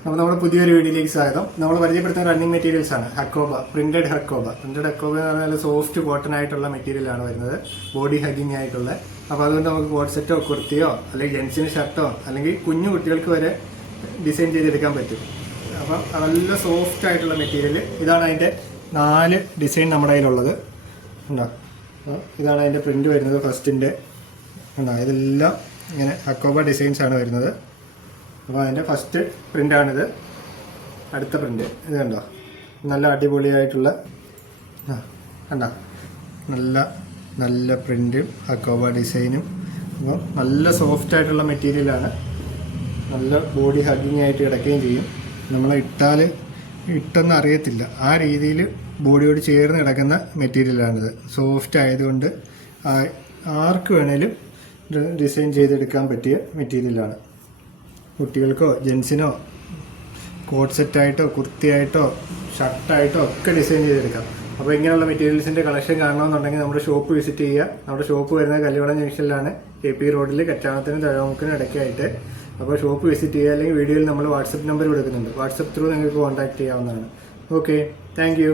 അപ്പോൾ നമ്മുടെ പുതിയൊരു വീഡിയോയിലേക്ക് സ്വാഗതം. നമ്മൾ പരിചയപ്പെടുത്തുന്ന റണ്ണിങ് മെറ്റീരിയൽസ് ആണ് ഹക്കോബ, പ്രിന്റഡ് ഹക്കോബ. പ്രിന്റഡ് ഹക്കോബ എന്ന് പറഞ്ഞാൽ സോഫ്റ്റ് കോട്ടൺ ആയിട്ടുള്ള മെറ്റീരിയലാണ് വരുന്നത്, ബോഡി ഹഗ്ഗിങ് ആയിട്ടുള്ള. അപ്പോൾ അതുകൊണ്ട് നമുക്ക് കോട്ട് സെറ്റോ കുർത്തിയോ അല്ലെങ്കിൽ ജെൻസിന് ഷർട്ടോ അല്ലെങ്കിൽ കുഞ്ഞു കുട്ടികൾക്ക് വരെ ഡിസൈൻ ചെയ്തെടുക്കാൻ പറ്റും. അപ്പം നല്ല സോഫ്റ്റ് ആയിട്ടുള്ള മെറ്റീരിയൽ. ഇതാണ് അതിൻ്റെ 4 ഡിസൈൻ നമ്മുടെ കയ്യിലുള്ളത്. ഉണ്ടോ? ഇതാണ് അതിൻ്റെ പ്രിന്റ് വരുന്നത്. ഫസ്റ്റിൻ്റെ ഉണ്ടോ? ഇതെല്ലാം ഇങ്ങനെ ഹക്കോബ ഡിസൈൻസ് ആണ് വരുന്നത്. അപ്പോൾ അതിൻ്റെ ഫസ്റ്റ് പ്രിൻ്റാണിത്. അടുത്ത പ്രിൻ്റ് ഇത് കണ്ടോ, നല്ല അടിപൊളിയായിട്ടുള്ള കണ്ടോ, നല്ല നല്ല പ്രിൻറ്റും ഹക്കോബ ഡിസൈനും. അപ്പോൾ നല്ല സോഫ്റ്റ് ആയിട്ടുള്ള മെറ്റീരിയലാണ്, നല്ല ബോഡി ഹഗ്ഗിങ് ആയിട്ട് കിടക്കുകയും ചെയ്യും. നമ്മൾ ഇട്ടെന്ന് അറിയത്തില്ല, ആ രീതിയിൽ ബോഡിയോട് ചേർന്ന് കിടക്കുന്ന മെറ്റീരിയലാണിത്. സോഫ്റ്റ് ആയതുകൊണ്ട് ആർക്ക് വേണേലും ഡിസൈൻ ചെയ്തെടുക്കാൻ പറ്റിയ മെറ്റീരിയലാണ്. കുട്ടികൾക്കോ ജെൻസിനോ കോട്ട് സെറ്റായിട്ടോ കുർത്തിയായിട്ടോ ഷർട്ടായിട്ടോ ഒക്കെ ഡിസൈൻ ചെയ്തെടുക്കാം. അപ്പോൾ ഇങ്ങനെയുള്ള മെറ്റീരിയൽസിൻ്റെ കളക്ഷൻ കാണണമെന്നുണ്ടെങ്കിൽ നമ്മുടെ ഷോപ്പ് വിസിറ്റ് ചെയ്യുക. നമ്മുടെ ഷോപ്പ് വരുന്നത് കല്ലുവളം ജംഗ്ഷനിലാണ്, AP റോഡിൽ കറ്റാണത്തിനും തഴവമുക്കിനും ഇടയ്ക്കായിട്ട്. അപ്പോൾ ഷോപ്പ് വിസിറ്റ് ചെയ്യുക. അല്ലെങ്കിൽ വീഡിയോയിൽ നമ്മൾ വാട്സപ്പ് നമ്പർ കൊടുക്കുന്നുണ്ട്, വാട്സപ്പ് ത്രൂ നിങ്ങൾക്ക് കോൺടാക്ട് ചെയ്യാവുന്നതാണ്. Okay, thank you.